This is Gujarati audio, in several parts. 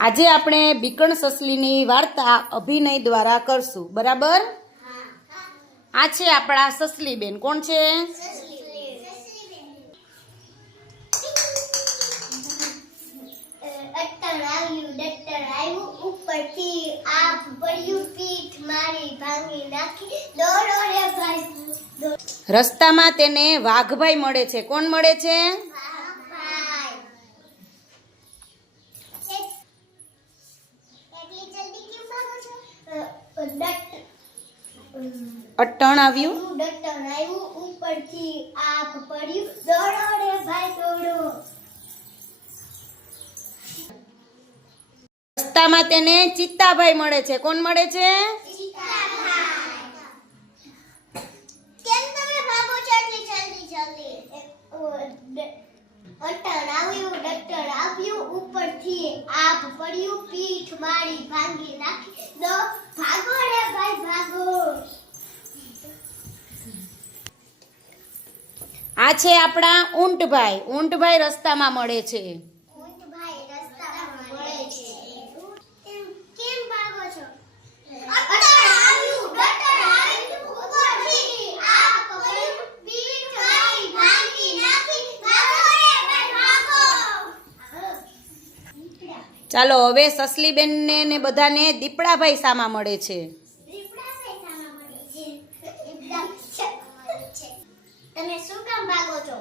આજે આપણે બીકણ સસલીની વાર્તા અભિનય દ્વારા કરશું. બરાબર? આ છે આપણા સસલીબેન. કોણ છે? રસ્તામાં તેને વાઘભાઈ મળે છે. કોણ મળે છે ભાઈ એટલી જલ્દી કેમ ભાગો છો ડટ અટણ આવ્યું? ડટણ આવ્યું ઉપરથી આપ પડ્યું દોડો રે ભાઈ દોડો. રસ્તામાં તેને ચિત્તાભાઈ મળે છે. કોણ મળે છે? કેમ તમે ભાગો છો એટલી જલ્દી જલ્દી? અટણ આવ્યું ડટ્ટણ આવ્યું ઉપરથી આપ પડ્યું પીઠ મારી ભાંગી નાખી. દો ભાગો રે ભાઈ ભાગો આ છે આપણા ઊંટભાઈ. ઊંટભાઈ રસ્તામાં મળે છે. ચાલો હવે સસલીબેનને ને બધાને દીપડાભાઈ સામા મળે છે. તમે શું કામ ભાગો છો?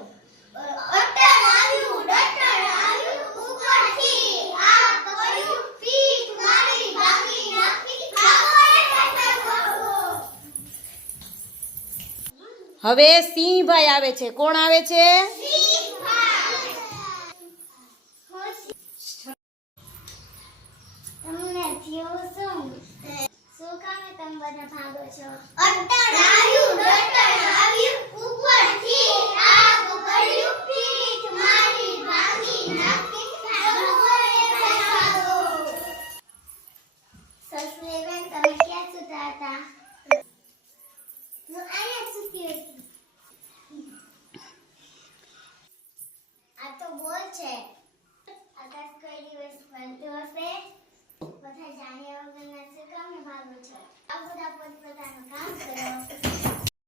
અટણ આવ્યું ડટણ આવ્યું ઉપરથી આ પડ્યું પીઠ મારી ભાગી નાખી ભાગો રે ભાગો. હવે સિંહભાઈ આવે છે. કોણ આવે છે? તમને થયું શું? શું કામે તમે બધા ભાગો છો? અટણ આવ્યું